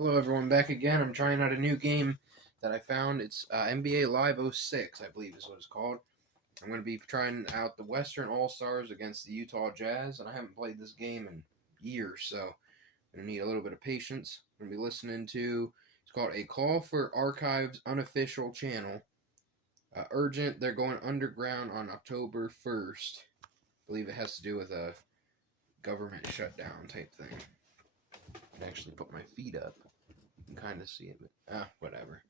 Hello everyone, back again. I'm trying out a new game that I found. It's NBA Live 06, I believe is what it's called. I'm going to be trying out the Western All-Stars against the Utah Jazz, and I haven't played this game in years, so I'm going to need a little bit of patience. I'm going to be listening to, it's called A Call for Archives Unofficial Channel. Urgent, they're going underground on October 1st. I believe it has to do with a government shutdown type thing. I can actually put my feet up. You can kind of see it, but whatever.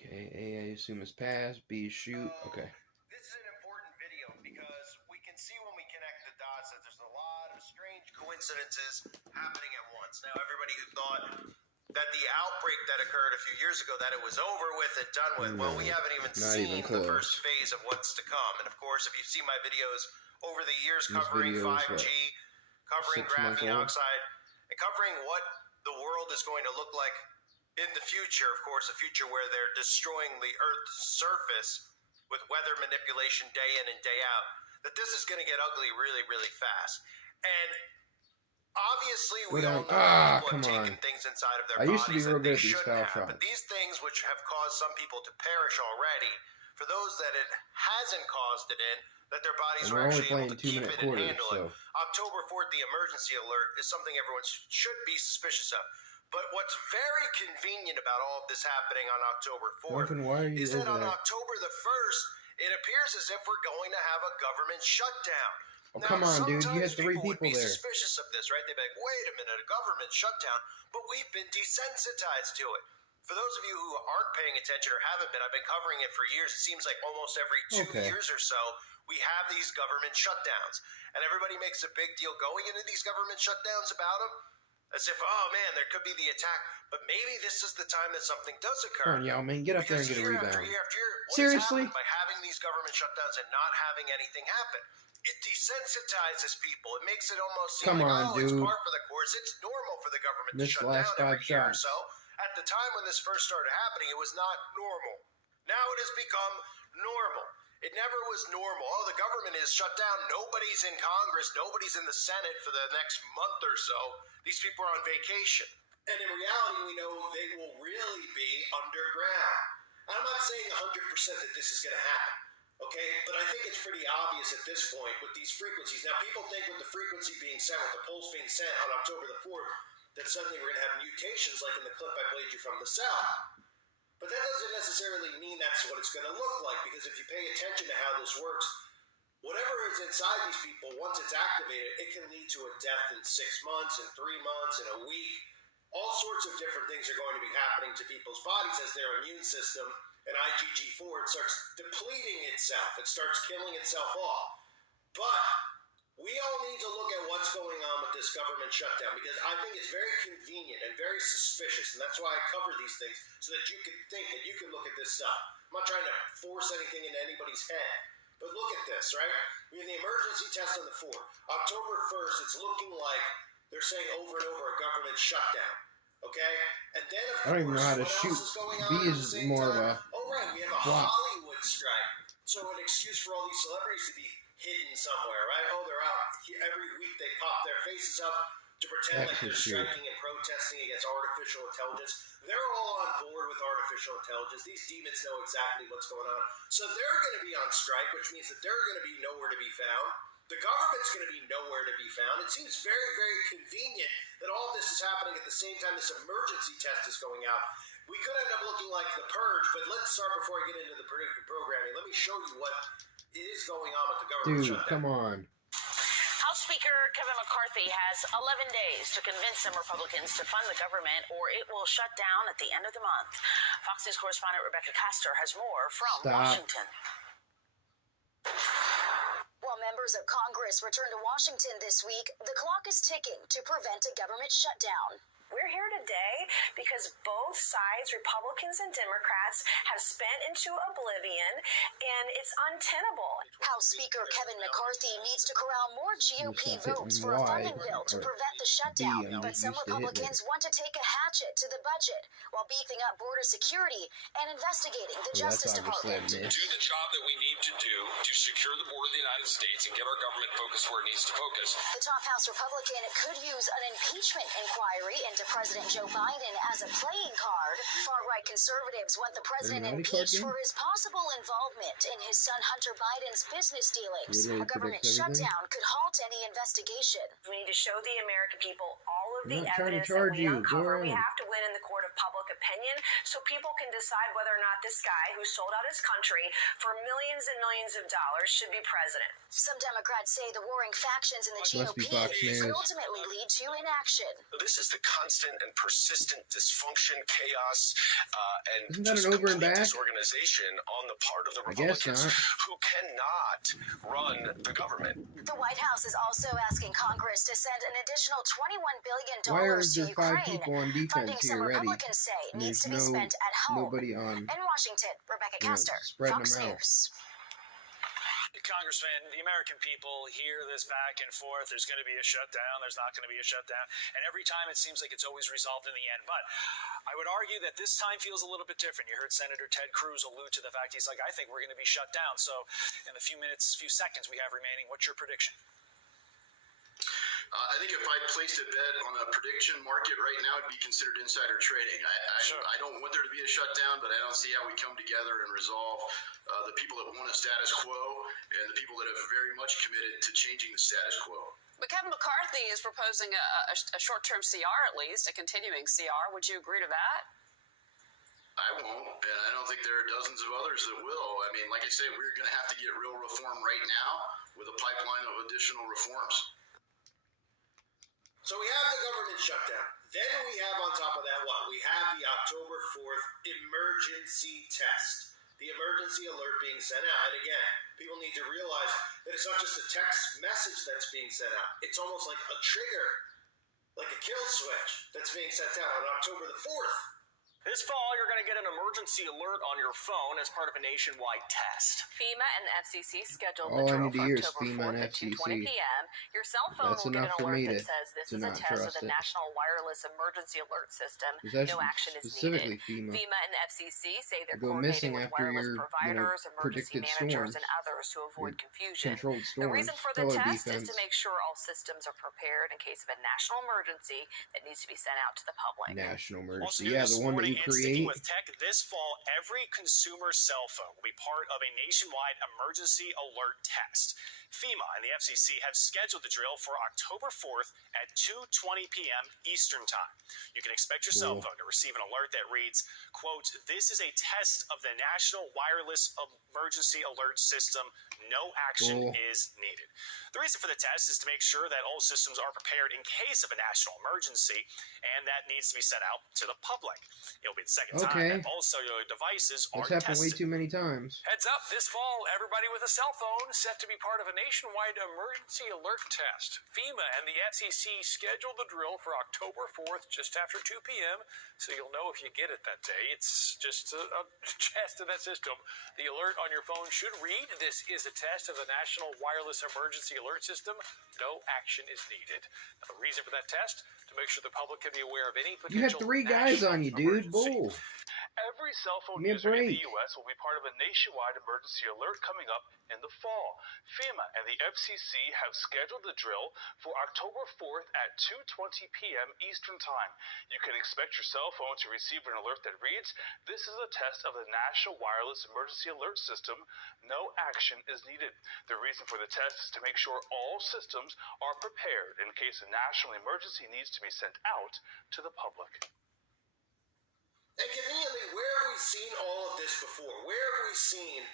Okay, A, I assume is pass, B is shoot. Okay. This is an important video because we can see when we connect the dots that there's a lot of strange coincidences happening at once. Now, everybody who thought that the outbreak that occurred a few years ago, that it was over with and done with, well, we haven't even seen the first phase of what's to come. And of course, if you've seen my videos over the years covering 5G, covering graphene oxide, and covering what the world is going to look like in the future, of course, a future where they're destroying the Earth's surface with weather manipulation day in and day out, that this is going to get ugly really, really fast. And obviously, we all know that people have taken things inside of their bodies that they shouldn't have. But these things which have caused some people to perish already, for those that it hasn't caused it in, that their bodies were actually able to keep it and handle it. October 4th, the emergency alert is something everyone should be suspicious of. But what's very convenient about all of this happening on October 4th is that on October the 1st, it appears as if we're going to have a government shutdown. Oh, now, come on, dude. You had 3 people would be there. Suspicious of this, right? They'd be like, wait a minute, a government shutdown. But we've been desensitized to it. For those of you who aren't paying attention or haven't been, I've been covering it for years. It seems like almost every 2 years or so, we have these government shutdowns. And everybody makes a big deal going into these government shutdowns about them. As if, oh man, there could be the attack, but maybe this is the time that something does occur. Come on, Yao Ming, get up there and get a rebound. After year after year, seriously? By having these government shutdowns and not having anything happen, it desensitizes people. It makes it almost seem it's par for the course. It's normal for the government to shut down every year or so. At the time when this first started happening, it was not normal. Now it has become normal. It never was normal. Oh, the government is shut down. Nobody's in Congress. Nobody's in the Senate for the next month or so. These people are on vacation. And in reality, we know they will really be underground. I'm not saying 100% that this is going to happen, okay? But I think it's pretty obvious at this point with these frequencies. Now, people think with the frequency being sent, with the pulse being sent on October the 4th, that suddenly we're going to have mutations like in the clip I played you from the South. But that doesn't necessarily mean that's what it's going to look like, because if you pay attention to how this works, whatever is inside these people, once it's activated, it can lead to a death in 6 months, in 3 months, in a week. All sorts of different things are going to be happening to people's bodies as their immune system and IgG4 starts depleting itself. It starts killing itself off. But we all need to look at what's going on with this government shutdown, because I think it's very convenient and very suspicious, and that's why I cover these things, so that you can think and you can look at this stuff. I'm not trying to force anything into anybody's head, but look at this, right? We have the emergency test on the 4th. October 1st, it's looking like they're saying over and over a government shutdown, okay? And then, of course, I don't even know how to shoot. B is more of a we have a Hollywood strike. So an excuse for all these celebrities to be hidden somewhere, right? Oh, they're out. Every week they pop their faces up to pretend like they're striking and protesting against artificial intelligence. They're all on board with artificial intelligence. These demons know exactly what's going on. So they're going to be on strike, which means that they're going to be nowhere to be found. The government's going to be nowhere to be found. It seems very, very convenient that all this is happening at the same time this emergency test is going out. We could end up looking like the Purge, but let's start before I get into the predictive programming. Let me show you what is going on with the government shutdown. Come on. House Speaker Kevin McCarthy has 11 days to convince some Republicans to fund the government, or it will shut down at the end of the month. Fox News correspondent Rebecca Castor has more from Washington. While members of Congress return to Washington this week, the clock is ticking to prevent a government shutdown. We're we're here today because both sides, Republicans and Democrats, have spent into oblivion, and it's untenable. House Speaker Kevin McCarthy needs to corral more GOP votes for a funding bill to prevent the shutdown, but some Republicans want to take a hatchet to the budget while beefing up border security and investigating the Justice Department. Do the job that we need to do to secure the border of the United States and get our government focused where it needs to focus. The top House Republican could use an impeachment inquiry into President Joe Biden as a playing card. Far-right conservatives want the president impeached for his possible involvement in his son Hunter Biden's business dealings. A government shutdown could halt any investigation. We need to show the American people all of the evidence that we uncover. We have to win in the court of public opinion so people can decide whether or not this guy who sold out his country for millions and millions of dollars should be president. Some Democrats say the warring factions in the GOP could ultimately lead to inaction. This is the constant and persistent dysfunction, chaos, and isn't that an over and back disorganization on the part of the Republicans who cannot run the government. The White House is also asking Congress to send an additional $21 billion Why are there to 5 people on defense funding here some already? Republicans say needs to be spent at home. Nobody on. In Washington, Rebecca Castor, Fox News. Congressman, the American people hear this back and forth. There's going to be a shutdown. There's not going to be a shutdown. And every time it seems like it's always resolved in the end. But I would argue that this time feels a little bit different. You heard Senator Ted Cruz allude to the fact he's like, I think we're going to be shut down. So in the few seconds we have remaining, what's your prediction? I think if I placed a bet on a prediction market right now, it'd be considered insider trading. I don't want there to be a shutdown, but I don't see how we come together and resolve the people that want a status quo and the people that have very much committed to changing the status quo. But Kevin McCarthy is proposing a short-term CR, at least, a continuing CR. Would you agree to that? I won't, and I don't think there are dozens of others that will. I mean, like I say, we're going to have to get real reform right now with a pipeline of additional reforms. So we have the government shutdown. Then we have on top of that what? We have the October 4th emergency test. The emergency alert being sent out. And again, people need to realize that it's not just a text message that's being sent out. It's almost like a trigger, like a kill switch that's being sent out on October the 4th. This fall, you're going to get an emergency alert on your phone as part of a nationwide test. FEMA and the FCC scheduled All the I drill need to for hear is October FEMA 4th and at FCC. 2:20 p.m. Your cell phone That's will get an enough for alert me that says this is a test of the National Wireless Emergency Alert System. No action is needed. FEMA. FEMA and the FCC say they're Go coordinating missing with after wireless your, providers, emergency managers, storms, and others to avoid confusion. controlled The storms, reason for the test is defense. to make sure all systems are prepared in case of a national emergency that needs to be sent out to the public. National Also emergency. Yeah, the one that you create. With tech this fall, every consumer cell phone will be part of a nationwide emergency alert test. FEMA and the FCC have scheduled the drill for October 4th at 2:20 p.m. Eastern Time. You can expect your cell phone to receive an alert that reads, quote, "This is a test of the National Wireless Emergency Alert System. No action is needed." The reason for the test is to make sure that all systems are prepared in case of a national emergency, and that needs to be sent out to the public. It'll be the second time that all cellular devices are tested. It's happened way too many times. Heads up, this fall, everybody with a cell phone set to be part of a nationwide emergency alert test. FEMA and the FCC scheduled the drill for October 4th, just after 2 p.m., so you'll know if you get it that day. It's just a test of that system. The alert on your phone should read, "This is a test of the National Wireless Emergency Alert System. No action is needed." Now, the reason for that test, to make sure the public can be aware of any potential. You had 3 guys on you, dude. Bull. Every cell phone user in the U.S. will be part of a nationwide emergency alert coming up in the fall. FEMA and the FCC have scheduled the drill for October 4th at 2:20 p.m. Eastern Time. You can expect your cell phone to receive an alert that reads, "This is a test of the National Wireless Emergency Alert System. No action is needed." The reason for the test is to make sure all systems are prepared in case a national emergency needs to be sent out to the public. And conveniently, where have we seen all of this before? Where have we seen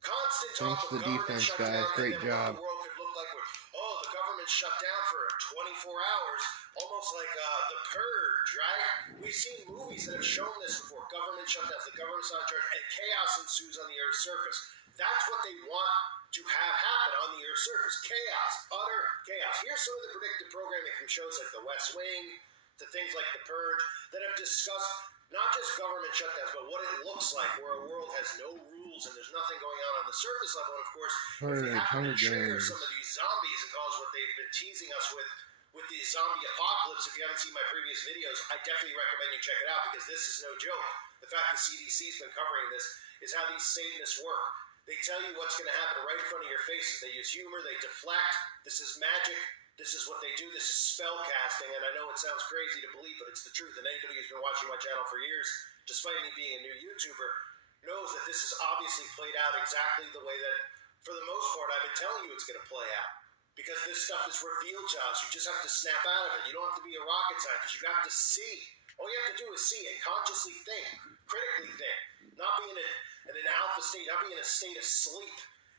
constant talk of government shutdown? Great job. What the world could look like with, the government shut down for 24 hours, almost like The Purge, right? We've seen movies that have shown this before. Government shutdowns, the government's not in charge, and chaos ensues on the Earth's surface. That's what they want to have happen on the Earth's surface. Chaos, utter chaos. Here's some of the predictive programming from shows like The West Wing, to things like the purge that have discussed not just government shutdowns, but what it looks like where a world has no rules and there's nothing going on the surface level. And of course, if you happen to trigger some of these zombies and cause what they've been teasing us with the zombie apocalypse, if you haven't seen my previous videos, I definitely recommend you check it out because this is no joke. The fact the CDC's been covering this is how these Satanists work. They tell you what's going to happen right in front of your faces. They use humor, they deflect. This is magic. This is what they do. This is spell casting, and I know it sounds crazy to believe, but it's the truth. And anybody who's been watching my channel for years, despite me being a new YouTuber, knows that this is obviously played out exactly the way that, for the most part, I've been telling you it's going to play out. Because this stuff is revealed to us. You just have to snap out of it. You don't have to be a rocket scientist. You have to see. All you have to do is see and consciously think, critically think, not be in an alpha state, not be in a state of sleep.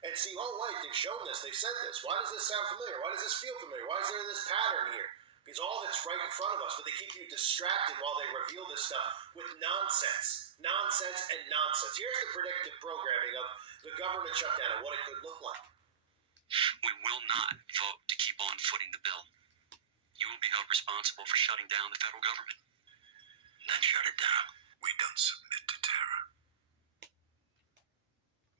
And see, oh, wait, they've shown this, they've said this. Why does this sound familiar? Why does this feel familiar? Why is there this pattern here? Because all of it's right in front of us, but they keep you distracted while they reveal this stuff with nonsense. Nonsense and nonsense. Here's the predictive programming of the government shutdown and what it could look like. We will not vote to keep on footing the bill. You will be held responsible for shutting down the federal government. Then shut it down. We don't submit to terror.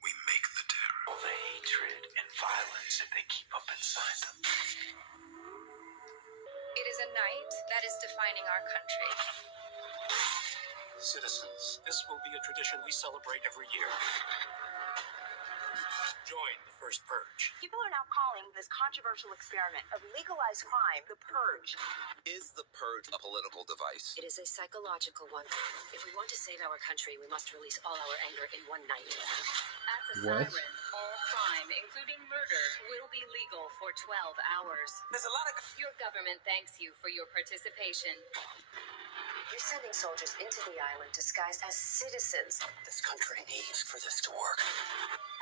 We make the terror. All the hatred and violence that they keep up inside them. It is a night that is defining our country. Citizens, this will be a tradition we celebrate every year. Join the first purge. People are now calling this controversial experiment of legalized crime the purge. Is the purge a political device? It is a psychological one. If we want to save our country, we must release all our anger in one night. At the siren, all crime, including murder, will be legal for 12 hours. There's a lot of... Your government thanks you for your participation. You're sending soldiers into the island disguised as citizens. This country needs for this to work.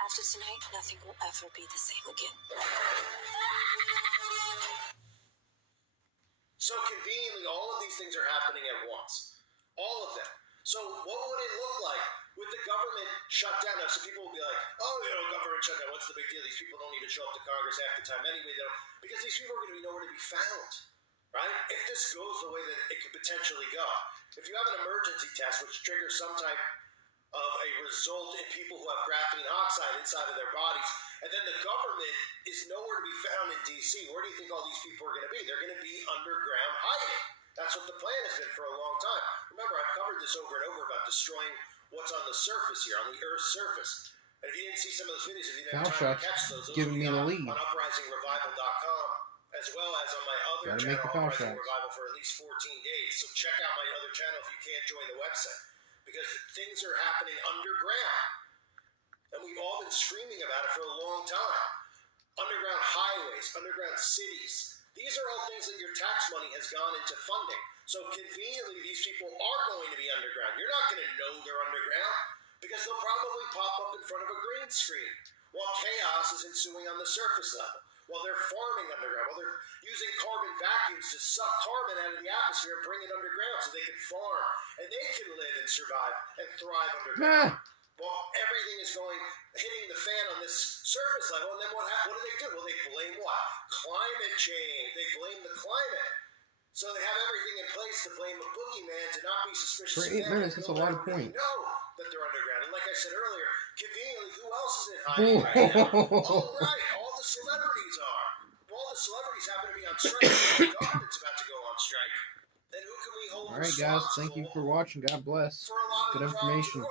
After tonight, nothing will ever be the same again. So conveniently, all of these things are happening at once. All of them. So what would it look like with the government shut down? Now, some people will be like, oh, government shut down. What's the big deal? These people don't need to show up to Congress half the time anyway. Because these people are going to be nowhere to be found. Right? If this goes the way that it could potentially go. If you have an emergency test which triggers some type of a result in people who have graphene oxide inside of their bodies, and then the government is nowhere to be found in D.C., where do you think all these people are going to be? They're going to be underground hiding. That's what the plan has been for a long time. Remember, I've covered this over and over about destroying what's on the surface here, on the Earth's surface. And if you didn't see some of those videos, if you didn't have time to catch those giving me the lead on uprisingrevival.com, as well as on my other channel, Uprising Revival, for at least 14 days. So check out my other channel if you can't join the website. Because things are happening underground. And we've all been screaming about it for a long time. Underground highways, underground cities. These are all things that your tax money has gone into funding. So conveniently, these people are going to be underground. You're not going to know they're underground because they'll probably pop up in front of a green screen while chaos is ensuing on the surface level. While they're farming underground, while they're using carbon vacuums to suck carbon out of the atmosphere and bring it underground so they can farm and they can live and survive and thrive underground. Well, everything is hitting the fan on this surface level, and then what do they do? Well, they blame what? Climate change. They blame the climate. So they have everything in place to blame a boogeyman to not be suspicious. For 8 minutes, that's a lot of points. Know that they're underground. And like I said earlier, conveniently, who else is in hiding right now? Oh, right. All the celebrities are. All the celebrities happen to be on strike. The government's about to go on strike. Then who can we hold responsible? Alright, guys. Thank you for watching. God bless. Good information.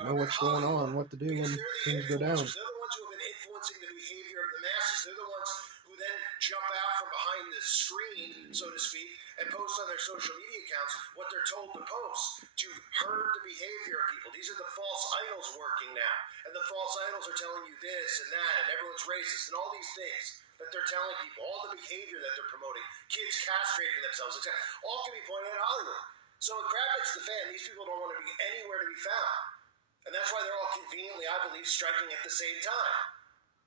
Know what's going on, what to do when things go down. They're the ones who have been influencing the behavior of the masses. They're the ones who then jump out from behind the screen, so to speak, and post on their social media accounts what they're told to post to herd the behavior of people. These are the false idols working now. And the false idols are telling you this and that, and everyone's racist, and all these things that they're telling people, all the behavior that they're promoting, kids castrating themselves, etc., all can be pointed at Hollywood. So when crap hits the fan, these people don't want to be anywhere to be found. And that's why they're all conveniently, I believe, striking at the same time.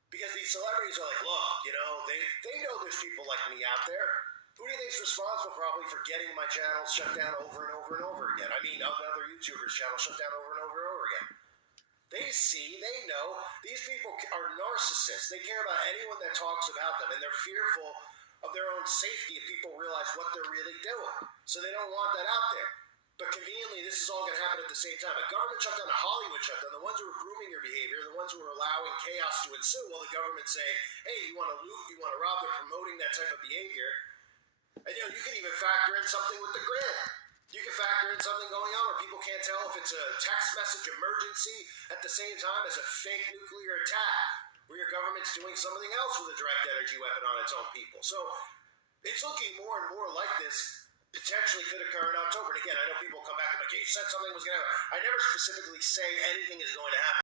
Because these celebrities are like, look, they know there's people like me out there. Who do you think is responsible probably for getting my channel shut down over and over and over again? I mean, other YouTubers' channels shut down over and over and over again. They see, they know. These people are narcissists. They care about anyone that talks about them, and they're fearful of their own safety if people realize what they're really doing. So they don't want that out there. But conveniently, this is all going to happen at the same time. A government shutdown, a Hollywood shutdown, the ones who are grooming your behavior, the ones who are allowing chaos to ensue, well, the government say, hey, you want to loot, you want to rob, they're promoting that type of behavior. And, you can even factor in something with the grid. You can factor in something going on where people can't tell if it's a text message emergency at the same time as a fake nuclear attack, where your government's doing something else with a direct energy weapon on its own people. So it's looking more and more like this potentially could occur in October. And again, I know people come back and like, you said something was going to happen. I never specifically say anything is going to happen.